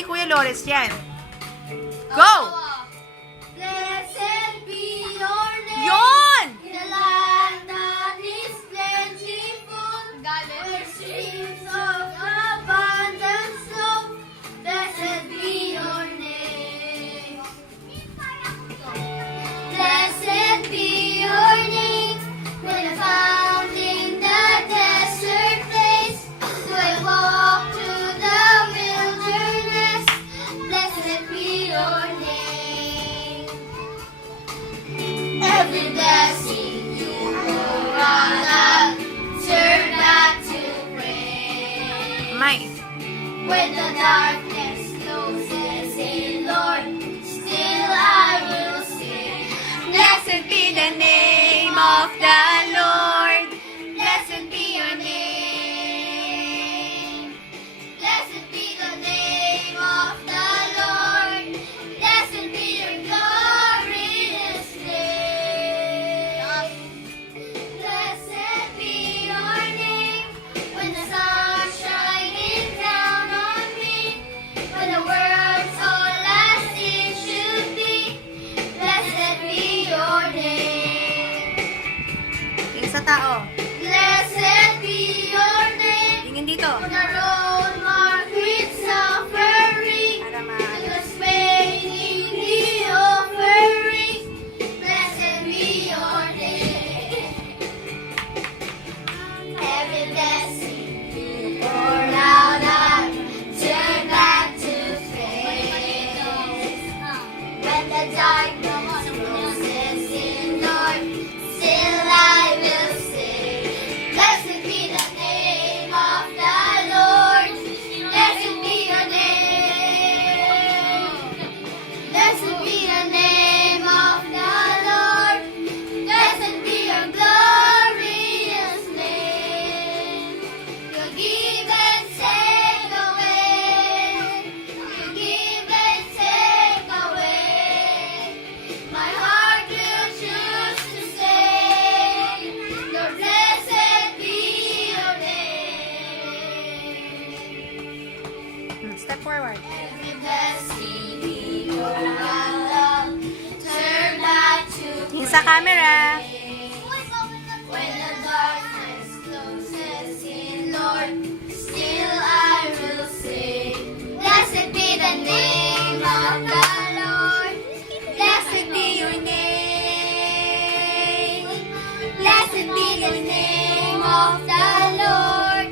ni Kuya Lores yan. Go! Blessed be your name. Yon! In a land that is plentiful, where streams of abundance flow. Blessed be your name. Blessed be your name. When I found in the desert place, do I walk through the wilderness? Blessed be your name. Every blessing you pour on us, turn back to praise. May. When the darkness closes in, Lord, still I will sing. Blessed be the name of the Lord. Blessed be your name. Blessed be the name of the Lord. Blessed be your glorious name. Blessed be your name. When the sun's shining down on me, when the world's all as it should be. Blessed be your name. Tingin sa tao. Blessed be your name. Tingin dito. On the road marked with suffering, Para ma... just making the offering. Blessed be your name. Every blessing you pour out, I turn back to faith. When the darkness closes in, Lord, still I will sing. Blessed be the name of the Lord. Blessed be your name. Blessed be the name of the Lord. Blessed be your glorious name. You give and take away. You give and take away. My heart will choose to say, Lord, blessed be your name. Step forward. Every blessing we pour out, turn back to Tingin sa camera. when the darkness closes in, Lord, still I will sing. Blessed be the name of the Lord. Blessed be your name. Blessed be the name of the Lord.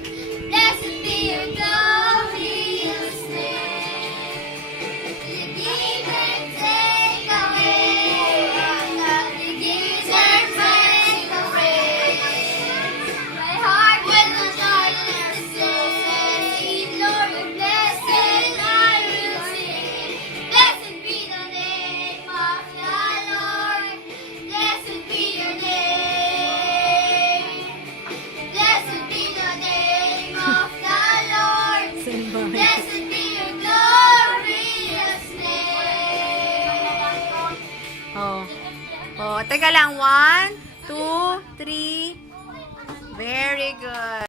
Blessed be your glorious name. You give and take away. You give and take away. My heart when the darkness closes in, Lord, blessed I will sing. Blessed be the name of the Lord. Blessed be your name. Blessed be the name of the Lord. Simba. Blessed be your glorious name. Oh. Oh, teka lang. 1, 2, 3. Very good.